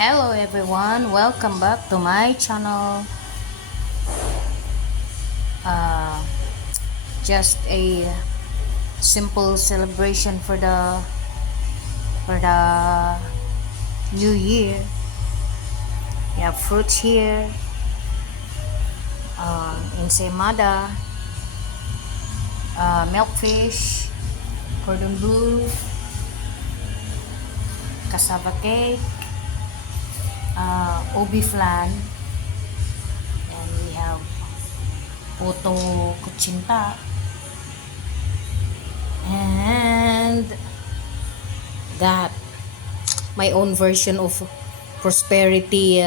Hello everyone, welcome back to my channel. Uh, just a simple celebration for the new year. We have fruits here, ensaymada, milkfish, cordon bleu, cassava cake, ubi flan, and we have puto kutsinta, and that my own version of prosperity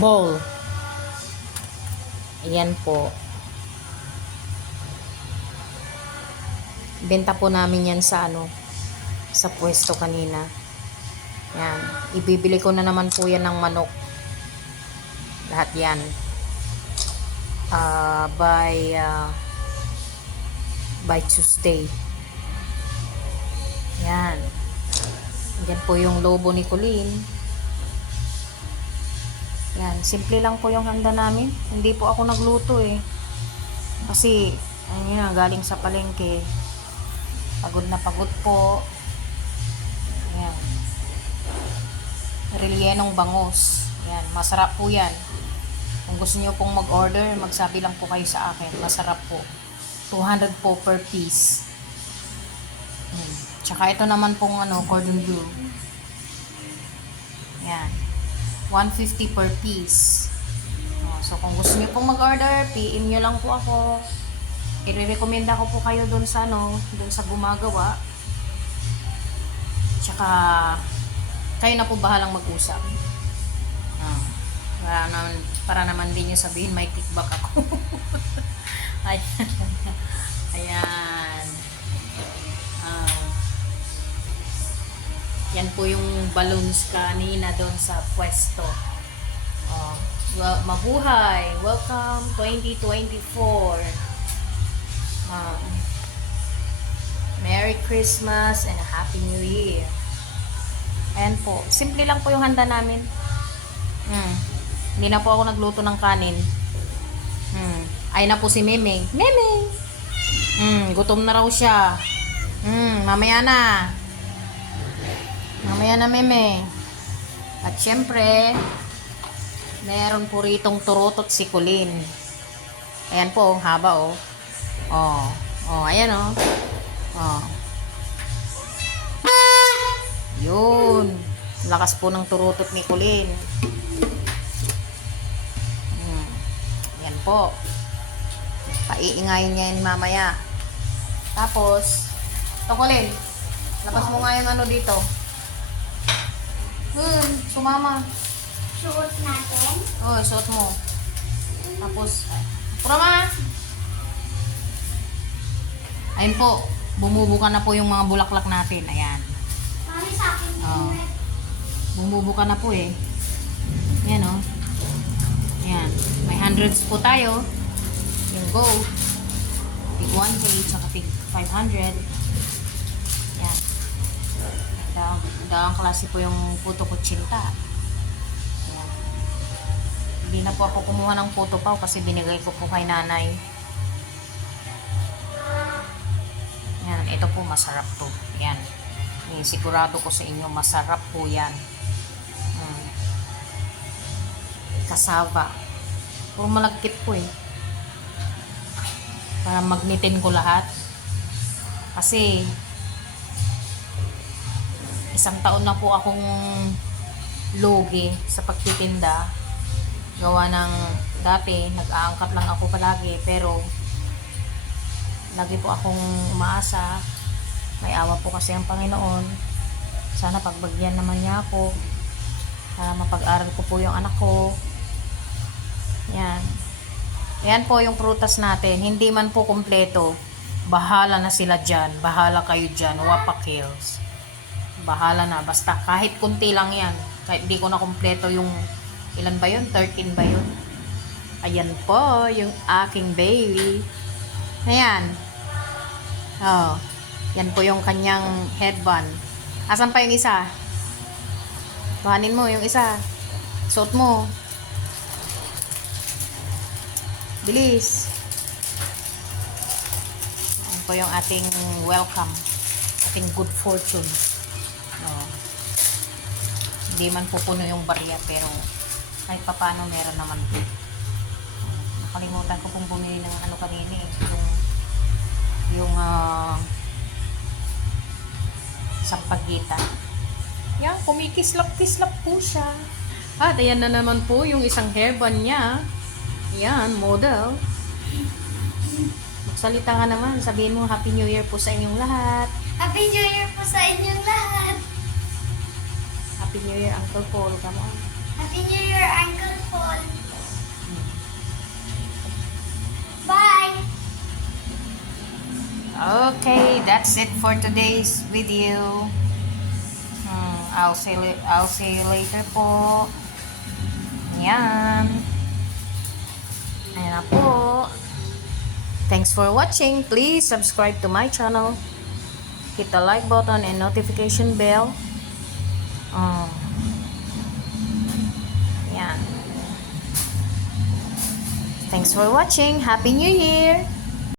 ball. Ayan po. Benta po namin yan sa pwesto kanina. Yan. Ibibili ko na naman po yan ng manok. Lahat yan. By Tuesday. Yan. Yan po yung lobo ni Colleen. Yan. Simple lang po yung handa namin. Hindi po ako nagluto eh. Kasi, ayun, galing sa palengke. Pagod na pagod po. Yan. Rellenong bangus. Yan, masarap po yan. Kung gusto niyo pong mag-order, magsabi lang po kayo sa akin. Masarap po. 200 po per piece. Tsaka ito naman pong cordon bleu. Yan. 150 per piece. So kung gusto niyo pong mag-order, PM niyo lang po ako. I-recommenda ko po kayo doon sa gumagawa. Tsaka kayo na po bahalang mag-usap. Para naman din nyo sabihin may kickback ako. Ayan. Yan po yung balloons kanina doon sa pwesto. Well, mabuhay! Welcome 2024. Merry Christmas and a Happy New Year. Ayan po. Simple lang po yung handa namin. Hindi na po ako nagluto ng kanin. Ay na po si Memeng. Memeng! Gutom na raw siya. Mamaya na. Mamaya na, Memeng. At syempre, meron po ritong turutot si Colleen. Ayan po, haba oh. Ayan oh. Yun. Lakas po ng turutot ni Colleen. Yan po. Paiingayin niya yun mamaya. Tapos, ito Colleen, labas mo nga yung dito. Sumama. Suot natin? Suot mo. Tapos, pura ma. Ayun po, bumubuka na po yung mga bulaklak natin. Ayan. Mami sa akin. Bumubuka na po eh. Ayan o. Ayan. May hundreds po tayo. Yung go. Tig 1K, tsaka tig 500. Ayan. Daang klase po yung puto kutsinta. Ayan. Hindi na po ako kumuha ng puto pao kasi binigay ko po kay nanay. Ayan. Ito po masarap to. Ayan. Sigurado ko sa inyo masarap po yan. Cassava. Puro malagkit po eh. Para magnitin ko lahat. Kasi isang taon na po akong lugi sa pagtitinda. Gawa ng dati, nag-aangkat lang ako palagi. Pero lagi po akong umaasa. May awa po kasi ang Panginoon. Sana pagbagyan naman niya ako. Para mapag-aral ko po yung anak ko. Yan. Yan po yung prutas natin. Hindi man po kumpleto. Bahala na sila dyan. Bahala kayo dyan. Wapak Hills. Bahala na. Basta kahit kunti lang yan. Kahit di ko na kumpleto yung ilan ba yun? 13 ba yun? Ayan po yung aking baby. Ayan. Yan po yung kanyang headband. Asan pa yung isa? Kuhanin mo yung isa. Suot mo. Bilis. Yan po yung ating welcome. Ating good fortune. Oh. Hindi man pupuno yung barya pero kahit papano meron naman po. Nakalimutan ko kung bumili ng ano kanina eh. Yung sampagita. Yan, kumikislap-kislap po siya. At ayan na naman po yung isang hairband niya. Yan, model. Magsalita ka naman. Sabihin mo, Happy New Year po sa inyong lahat. Happy New Year po sa inyong lahat. Happy New Year, Uncle Paul. Come on. Happy New Year, Uncle Paul. Bye. Okay, that's it for today's video. I'll see you later po. Yan. Ayan na po. Thanks for watching. Please subscribe to my channel. Hit the like button and notification bell. Yan. Thanks for watching. Happy New Year!